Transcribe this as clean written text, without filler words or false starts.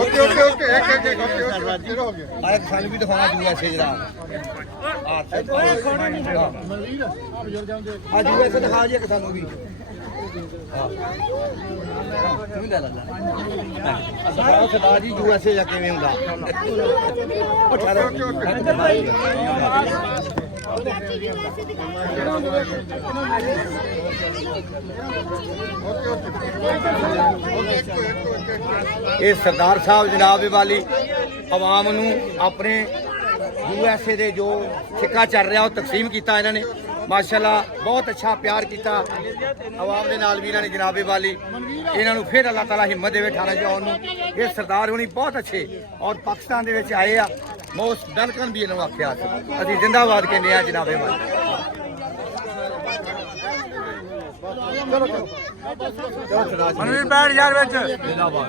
okay okay okay एक एक एक ओके ओके चलो हो गया ਆ ਇੱਕ ਸਾਨੂੰ ਵੀ ਦਿਖਾਉਣਾ ਯੂਐਸਏ ਜਿਹੜਾ ਆ ਯੂਐਸਏ ਦਿਖਾ ਜੀ ਇੱਕ ਸਾਨੂੰ ਵੀ ਕਿਉਂ ਲੈ ਲਾ ਅਸਾਂ ਸਰਦਾਰ ਜੀ ਯੂਐਸਏ ਜਾ ਕਿਵੇਂ ਹੁੰਦਾ ਉਹ ਇਹ ਸਰਦਾਰ ਸਾਹਿਬ ਜਨਾਬ ਵਾਲੀ ਆਵਾਮ ਨੂੰ ਆਪਣੇ ਯੂਐਸਏ ਦੇ ਜੋ ਸਿੱਕਾ ਚੱਲ ਰਿਹਾ ਉਹ ਤਕਸੀਮ ਕੀਤਾ ਇਹਨਾਂ ਨੇ ਮਾਸ਼ਾਅੱਲਾ ਬਹੁਤ ਅੱਛਾ ਪਿਆਰ ਕੀਤਾ ਆਵਾਮ ਦੇ ਨਾਲ ਵੀ ਇਹਨਾਂ ਨੇ ਜਨਾਬੇ ਵਾਲੀ ਇਹਨਾਂ ਨੂੰ ਫਿਰ ਅੱਲਾਹ ਤਾਲਾ ਹਿੰਮਤ ਦੇਵੇ 18 ਚ ਆਉਣ ਨੂੰ ਇਹ ਸਰਦਾਰ ਹੋਣੀ ਬਹੁਤ ਅੱਛੇ ਔਰ ਪਾਕਿਸਤਾਨ ਦੇ ਵਿੱਚ ਆਏ ਆ ਮੋਸਟ ਵੈਲਕਮ ਵੀ ਇਹਨਾਂ ਨੂੰ ਆਖਿਆ ਅਸੀਂ ਜ਼ਿੰਦਾਬਾਦ ਕਹਿੰਦੇ ਆ ਜਨਾਬੇ ਵਾਲੀ मनवीर बैठ यार जिंदाबाद